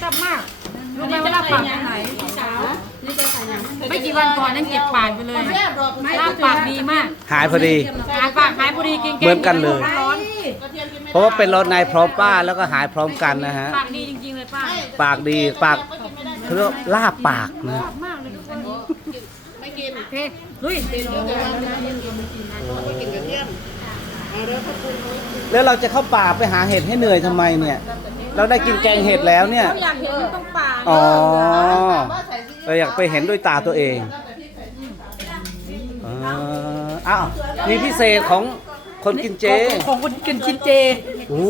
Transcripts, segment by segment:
ชอบมากรู้ไหมว่าลาบปากที่ไหนนี่จะใส่ยังไม่กี่วันก่อนนั่งเก็บปากไปเลยลาบปากดีมากหายพอดี หายปากหายพอดีกินแกงเหมือนกันเลย ร้อนเพราะว่าเป็นรถนายพร้อมป้าแล้วก็หายพร้อมกันนะฮะ ปากดีจริงๆเลยป้าปากดีปากเขาเรียกว่าลาบปากนะชอบมากเลยทุกคนนี้ไม่กินโอเคลุยแล้วเราจะเข้าป่าไปหาเห็ดให้เหนื่อยทำไมเนี่ย เราได้กินแกงเห็ดแล้วเนี่ยเราอยากเห็นมันต้องป่าอ๋อเราอยากไปเห็นด้วยตาตัวเองอ๋ออ้าว มีพิเศษของคนกินเจของคนกินกินเจ โอ้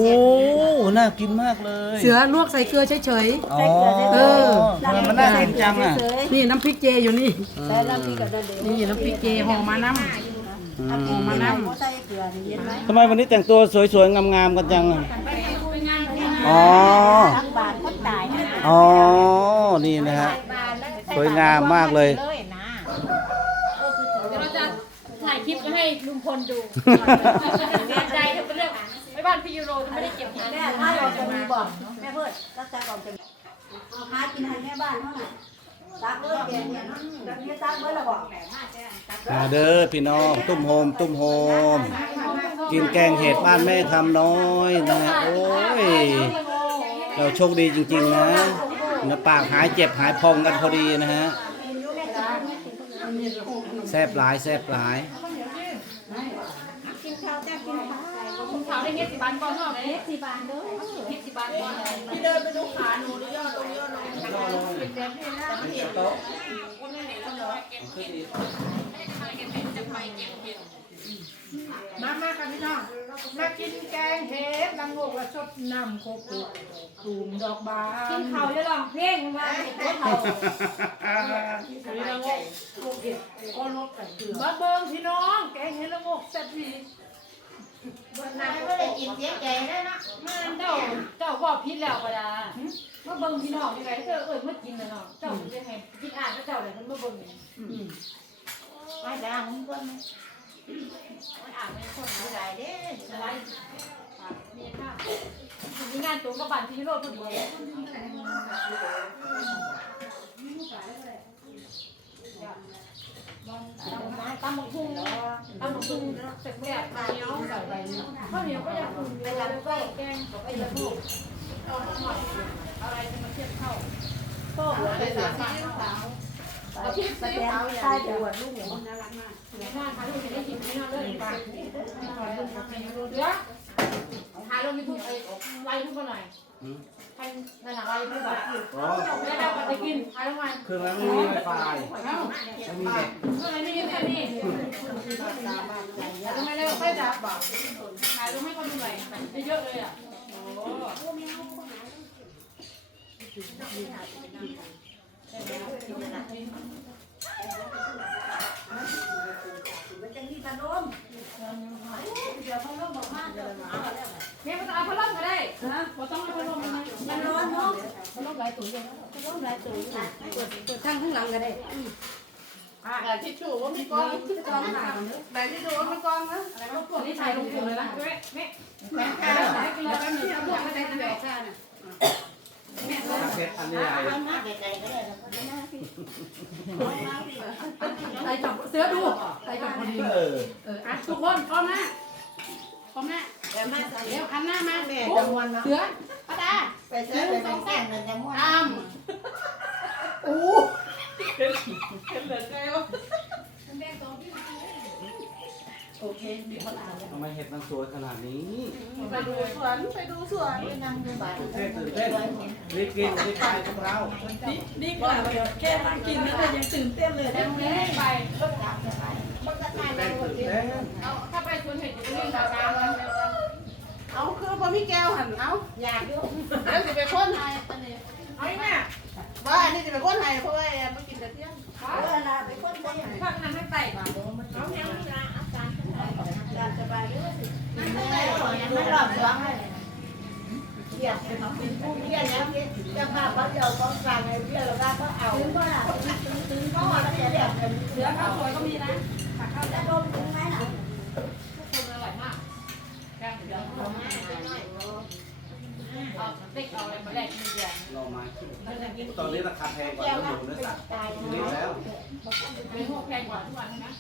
น่ากินมากเลยเสือลวกใส่เกลือเฉย อ๋อเออ ทำไมมันน่ากินจังอะๆ นี่น้ำพริกเจอยู่นี่นี่น้ำพริกเจห่อมาน้ำห่อมาน้ทำไมวันนี้แต่งตัวสวยๆ งามๆ กันจังอะ อ๋ออ๋อ นี่นะฮะ สวยงามมากเลยเดี๋ยวเราจะถ่ายคลิปให้ลุงพลดูเสียใจถ้าเป็นเรื่องไม่บ้านพี่ยูโรจะไม่ได้เก็บเงินแม่ถ้าเราจะมีบอกแม่เพื่อนรักษาก่อนจะเอาหากินให้แม่บ้านเท่านั้น ตักเบิดเดียวเนี่ยแบบนี้ตักเบิดละบอกมาเด้อพี่น้องตุ้มโฮมตุ้มโฮม กินแกงเห็ดบ้านแม่คำน้อยนะฮะโอ้ยเราโชคดีจริง ๆ นะนะปากหายเจ็บหายพองกันพอดีนะฮะแซบหลายแซบหลาย คุณขาวได้เฮ็ดสิบานก่อนเนาะเฮ็ดสิบานเด้อเฮ็ดสิบานก่อนพี่เดินไปดูขาหนูดิยอดตรงยอดลงเป็นแบบนี้นะมามากันพี่น้องมากินแกงเห็ดลังโงกและสดน้ำโคกุตูมดอกบานกินข้าจะลองเพลงมาเฮ็ดข้าวก็ลดแต่เกลือมาเบิ่งพี่น้อง แกงเห็ดละโงกแซ่บดี นายก็เลยกินเสียใจได้นะมันเจ้าเจ้าบอกพิษแล้วก็ได้มาเบิ่งพี่น้องยังไงเจ้าเอ้ยมากินน่ะเนาะเจ้าสิให้กินอ่านเจ้าเลยเพิ่นมาเบิ่งนี่ไม่ดังมึงก็ไม่มันอ่านไม่คนเอาไรเด้อะไรนี่ค่ะมีงานตัวกับบ้านพี่ยูโรพอดี ตำบักหุ่งตำบักหุ่งเสร็จแล้วข้าวเหนียวข้าวเหนียวก็ยากอุ่นอยู่แล้วก็แกงก็อยากลูกเอาหน่อยอะไรจะมาเทียบเข้าโต๊ะไปสามสิบสาวเอาที่สแกนใต้ปวดลูกหัวในหน้าค่ะลูกจะได้กินไม่นอนเลยป่ะเดี๋ยวหาลงยูทูบไอ้ไลน์ทุกคนหน่อย ให้ในหนังไลน์ทุกคนแล้วเราจะกินหาลงมาเครื่องนั้นไม่มีไฟไม่มีเน็ตเมื่อไรไม่มีแค่นี้ทำไมเราไม่ดับบอกหาลงให้คนดูหน่อยเยอะเลยอะโอ้มันจะมีขนมเดี๋ยวเขาเริ่มบอกมากเลย แม่ก็ต้องเอาพัดลมก็ได้ฮะเราต้องเอาพัดลมมามันร้อนเนาะพัดลมหลายตัวเยอะร้อนหลายตัวนะเปิดทางข้างหลังก็ได้แต่ที่ชูว่ามีกองกองหากันเด้อแต่ที่ดูว่ามีกองนะตัวนี้ใส่ลงถุงเลยนะแม่แม่แม่แค่ให้กินแล้วแป๊บนึงเอาลวกมาใส่น้ำแดงเห็ดอันนี้ใหญ่ร้อนมากไกลๆก็ได้นะไม่น่าสิร้อนมากสิใส่จับเสือดูใส่จับพอดีเออเอออะทุกคนพร้อมนะ พร้อมนะแต่มาใส่เดี๋ยวหันหน้ามาแม่จะมวนนะเสือป้าดาไปใช้ไปเป็นแก่งกันจะมวนตามโอเคมีคนอ่านแล้วทำไมเห็ดมันสวยขนาดนี้ไปดูสวนไปดูสวนนั่งดูบ้านตื่นเต้นตื่นเต้นรีบกินรีบไปพวกเรานี่กว่าแค่นั่งกินนี่ก็ยังตื่นเต้นเลยแล้นะวแม่ไปมันก็ตายเต้นตื่น เอาถ้าไปสวนเห็ดจะเรื่องดาวดาวแล้วเอาคือพอมีแก้วหันเอาอยากอยู่แล้วจะไปพ่นไทยอันนี้เอาอีกแม่ว่าอันนี้จะไปพ่นไทยเพราะว่าแอนมากินแต่เที่ยง เออนะไปคนไปอย่าง ถ้าทำให้ไป เอาแนวนี้นะอาการการสบายด้วยสิไม่ได้หรอกไม่หลอกลวงเลยเกียดเป็นผู้เกียดแล้วเจ้าภาพเขาเดียวต้องสั่งให้เกียดแล้วก็เอาถึงก็ล่ะถึงก็ว่าแล้วเดี๋ยวเดี๋ยว เสือข้าวสวยก็มีนะ จะโดนถึงไหมล่ะ ทุกคนอร่อยมากแกงเดี๋ยว เอามาไปหน่อย เเอาเด็กเอาอะไรมาแลกมีเดียวเรามาตอนนี้ราคาแพงกว่าเนื้อหมูเนื้อสัตว์ทีนี้แล้วเป็นพวกแพงกว่าทุกวันนะ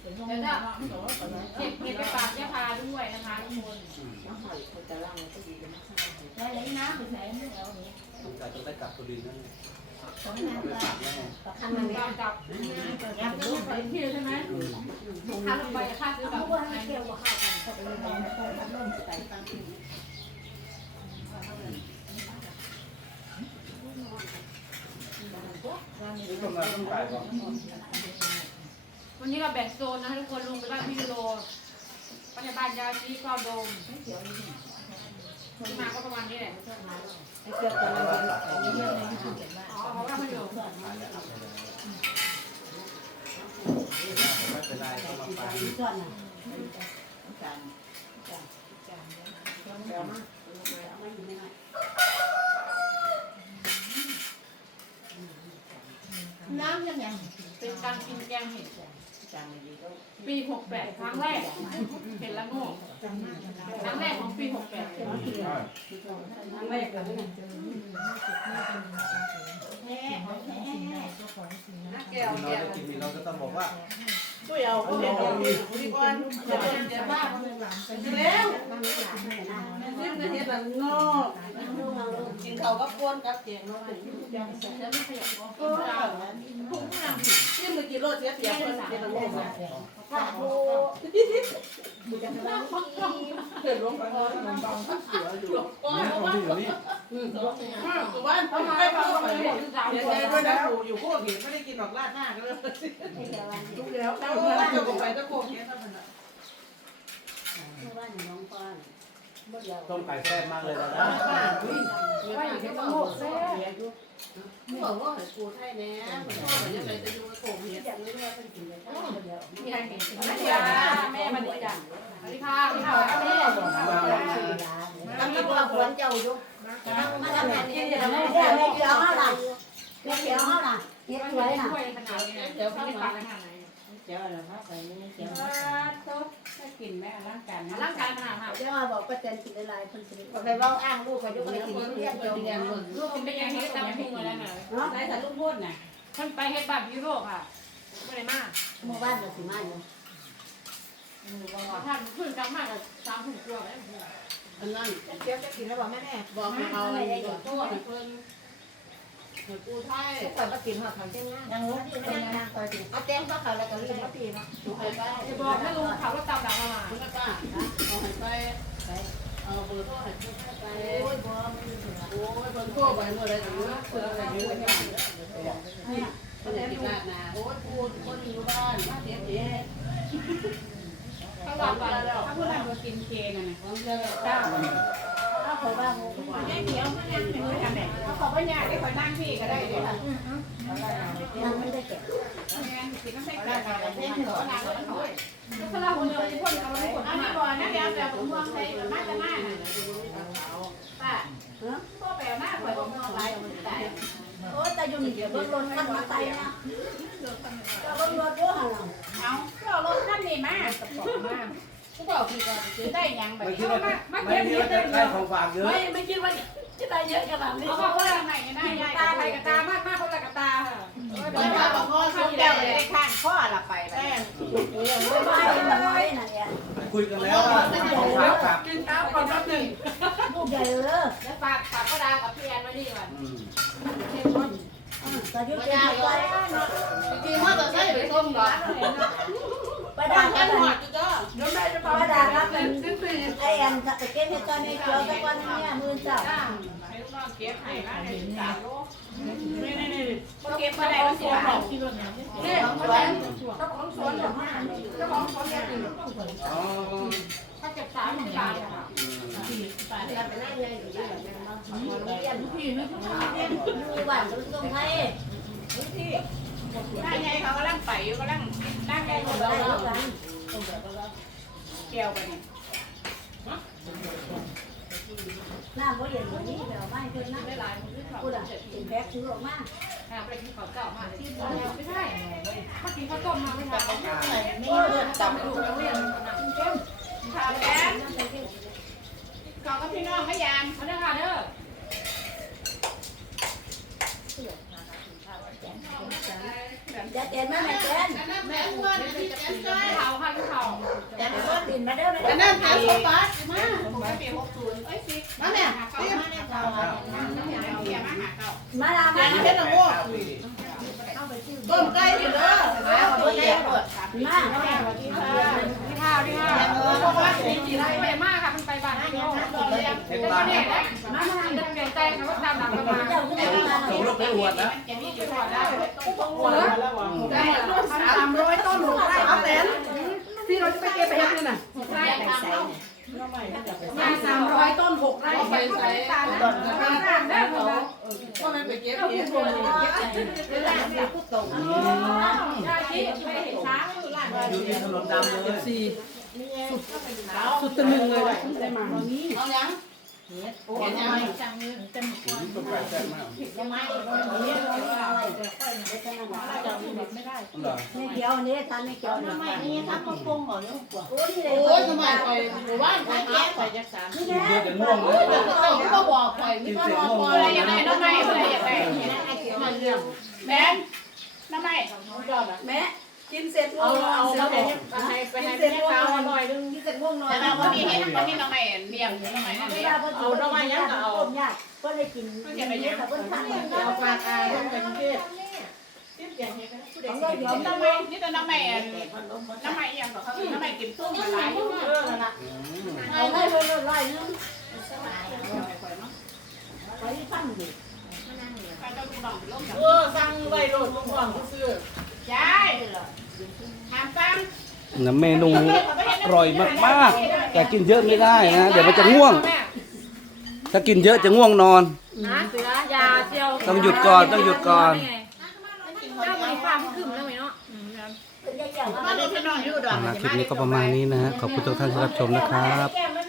เดี๋ยวจะเก็บเก็บไปฝากย่าพาด้วยนะคะทุกคนได้เลยนะไปใส่ไม่เอาเนี่ยสงสัยจะได้กลับสุรินทร์นั่นของนั้นไปก็ฝากแม่ ทำมันกลับกลับกลับลูกไปที่ใช่ไหมถ้าลงไปค่าซื้อแบบเพราะว่าให้เกี่ยวกับข้าวกันเขาไปเลยมองพัดลมใส่ฟังนี่ก็มาต้องก่อนวันนี้เราแบ่งโซนนะทุกคนลงไปบ้านพี่โลปัจจุบันยาชีก็โดม ที่มาก็ประมาณนี้แหละให้เกี่ยวกับเราเยอะเลยที่เก็บมาอ๋อเพราว่ามันอยู่ไม่เป็นไรก็มาไปส่วนน่ะน้ำยังไงเป็นการกินแกงเห็ด ปี68ครั้งแรกเห็นละโง่ครั้งแรกของปี68ทั้งแรกเลยแม่แม่น้าแก้วพี่น้องแก้วจะกินพี่น้องก็ต้องบอกว่าช่วยเอาเห็นเอาผู้ดีก่อนเดี๋ยวเดี๋ยวบ้าแล้วนี่มันเห็ดแบบงอกกินข้ากับกวนกับแกงน้อยแล้วไม่ขยับก็เออนี่มันกินรสเสียเปรียเพิ่นเป็นงอกข้าวโพดเพิ่นลงไปเออมันบังเสืออยู่ก็เนี่ยคนที่อยู่นี่คือว่าทำไมเขาไปเดี๋ยวใจด้วยนะอยู่อยู่พวกเห็นไม่ได้กินดอกลาดหน้าก็เลยทุกแล้วแล้วก็จะไปตะโกนเห็นแล้วมันบ้านน้องป้าน ต้มไก่แซ่บมากเลยนะว่าอยู่ที่ตะโกนแซ่บอกว่ากูไทยแน่มันก็เหมือนจะไปจะอยู่กับโกเห็นอย่างนี้ว่าเป็นสิ่งที่ต้องเดี๋ยวมีอะไรเห็นนักยาแม่มันดีจ้ะสวัสดีค่ะพี่เขาแม่ตั้งแต่ว่าควรเจ้าอยู่มาทำงานนี่เดี๋ยวแม่แม่ไม่เกี่ยวอะไรไม่เกี่ยวอะไรเฮ็ดสวยน่ะช่วยขนาดนี้เดี๋ยวเขาไม่ฟังขนาดไหน เจ้าอะไรครับไปนี่เจ้าร่างกายขนาดค่ะเจ้ามาบอกป้าแตนกินอะไรคนสิไปเว้าอ้างลูกก็ยกไปกินเรียกเจ้าเนี่ยลูกกินได้ยังเฮ็ดตามพุ่งมาแล้วน่ะเนาะไหนแต่ลูกพูดน่ะท่านไปเฮ็ดบ้านยุโรปค่ะไม่ได้มากหมู่บ้านก็สิมาอยู่ท่านขึ้นกลางมากกับสามถุงกลัวแล้วอันนั้นเจ้าจะกินแล้วบอกแม่แม่บอกให้เอาโทษเพิ่นเหมือน กูไทยก่อนมากินหอดของเจ้าง่ายยังรู้ที่ไม่นั่งคอยกินเอาแจ้งก็เขาแล้วก็รีบมาตีเนาะกูไปไปจะบอกให้ลุงขับรถตามหลังมาคุณป้าเอาให้ไปเอาเบอร์โทรให้กูไปโอ้ยบ่ไม่ถึงโอ้ยเพิ่นโทรไปเมื่อไรถึงเพิ่นอะไรอยู่กันบ้างเพิ่นกินราดนาโอ้ยพูดคนอยู่บ้านมาเด็ดเด็ดข้างหลังไปแล้วถ้าพูดอะไรมากินเคนน่ะของเจ้าเจ้าเอา เขียวมันยังเป็นด้วยกันแหละเขาขอปัญญาได้คอยนั่งพี่ก็ได้เด้อยังไม่ได้เก็บแม่สิมันใส่แก่กันแม่ขอนั่งแล้วหน่อยถ้าเราคนเดียวที่พ่นเอาไม่กดอันนี้บ่อนะเดี๋ยวแต่ผมมองใส่มาจะมาน่ะป้าพ่อแปลมาข่อยบ่มองหลายมันตายโอ้แต่อยู่งเดี๋ยวรถรถขับมาไตนะก็รถรถเยอะห่างเอาก็รถคันนี้มา กระป๋องมากกูบอกพี่ก่อนซื้อได้ยังแบบไม่คิดว่าไม่คิดว่าจะได้ของฝากเยอะไม่ไม่คิดว่าจะได้เยอะขนาดนี้เขาบอกว่าไหนได้ตาไปกับตามากมากคนละกับตาค่ะมันมาบอกพ่อซื้อแก้วเลยข้างข้อละไปไปไม่ไม่ไม่น่ะเนี่ยคุยกันแล้วว่าของฝากฝากกินข้าวก่อนแป๊บนึงลูกใหญ่เลยแล้วฝากฝากก็ดากับพี่แอนไว้นี่ก่อนอืมตอนยุติธรรมไปจริงว่าจะใช้ไปส้มก่อนไปด่าแค่กันหอดจุ๊เดี๋ยวได้จะ ไป ด่าครับเป็นไอ้แอนตะเก็บเห็ดตอนนี้เกี่ยวกับวันนี้มือเจ้าให้ลูกน้องเก็บให้นะเดี๋ยวสามโลนี่นี่นี่เก็บมาได้ก็เสียหายนี่ของสวนเจ้าของสวนเจ้าของสวนเนี่ยอ๋อถ้าเก็บสามสิบบาทค่ะเราไปนั่งเลยอยู่ที่แบบนั้นมาขอเรียนพี่ไม่ต้องเรียนดูบ้านดูตรงไทยได้ไงเขากำลังไปอยู่กำลังนั่งได้หมดได้แล้ว แล้วกันเกี่ยวไปนี่หน้าบ่เย็นวันนี้แบบไม่เกินนะได้หลายมือเขาพูดอะกินแพ็คซื้อออกมาค่ะไปกินข้าวเจ้ามาที่บ้านไม่ได้ถ้ากินข้าวต้มมาไม่ได้ไม่เกินจำไม่ถูกแล้วเรียนทำแอน ขอกับพี่น้องไม่ยามเขาเด้อค่ะเด้อ จะเต้นมาแม่เต้น แม่อ้วนพี่เต้นด้วยเขาค่ะพี่เขา จะไปก็ดินมาเด้อ อัน แม่ นั้นหาโซฟามา ปกติหกศูนย์เอ้ยสิ มาแม่ เก้ามาเนี่ยเก้าเกียร์มาหาเก้า มาลา แก มาง เฮ็ ดละโง่ต้มไก่ดิเด้อมาบ่ได้มาพี่ข้าวพี่ข้าวเพราว่าสี่สี่ไร่ไปมากค่ะมันไปบ้านน้องเป็นบ้านเนี่ยมามาทำเดินเดินใจค่ะว่าตามหลังกันมาเจ้าขึ้นมาส่งลูกไปอวดนะแกมีอยู่ก่อนได้ได้สามร้อยต้นหกไร่เอาแตนที่เราจะไปเก็บไปยังนี่น่ะไร่ไร่ มาสามร้อยต้นหกไร่ไปใส่ต้นข้างๆได้เขาก็ไม่ไปเก็บเห็ดยาชีไปเห็นช้างอยู่หลังอยู่ที่ถนนดำเลยสี่สุดตะลึงเลยได้มาเอายังโอ้ยจังเลยเต็มต้องแปลกแซ่บมากยังไม่เหรอ ไม่เกี่ยวนี่ทานไม่เกี่ยวนี่นี่ทำมาปรุงหมดแล้วกว่าโอ้ยโอ้ยทำไมไปหมู่บ้านไปแก้ไปจักสามกินเยอะจะง่วงเลยก็บอกไปไม่กินก็เสียงบอกง่วงไปเลยยังไงน้องไม่อะไรยังไงแม่น้องไม่แม่กินเสร็จเอาเอาแล้วไปให้ไปให้แม่ข้าวหน่อยนึงที่จะง่วงนอนแต่เราวันนี้เห็นวันนี้น้องไม่เลี้ยงน้องไม่เวเลี้ยลางเพิ่นเอาดอกไม้ยังเอาต้มยากก็เลยกินกินไปเยอะแต่เพิ่นทานอย่างเดียวเอาปากอายเรื่องเป็นเทศของเราเดี๋ยว น้องไม่นี่แต่น้องไม่น้องไม่ยังหรอครับน้องไม่กินตุ้มมาหลายเออนั่นแหละเอาไล่ไว้ไล่นึงไปฟังดิไปต้องดูน้องลงจากเออสั่งไว้โลดห่วงซื้อยายถามฟังน้ำเมนูอร่อยมากๆ แต่กินเยอะไม่ได้นะเดี๋ยวมันจะง่วง ถ้ากินเยอะจะง่วงนอนนะเสือยาเจียวต้องหยุดก่อนต้องหยุดก่อน คลิปนี้ก็ประมาณนี้นะฮะขอบคุณทุกท่านที่รับชมนะครับ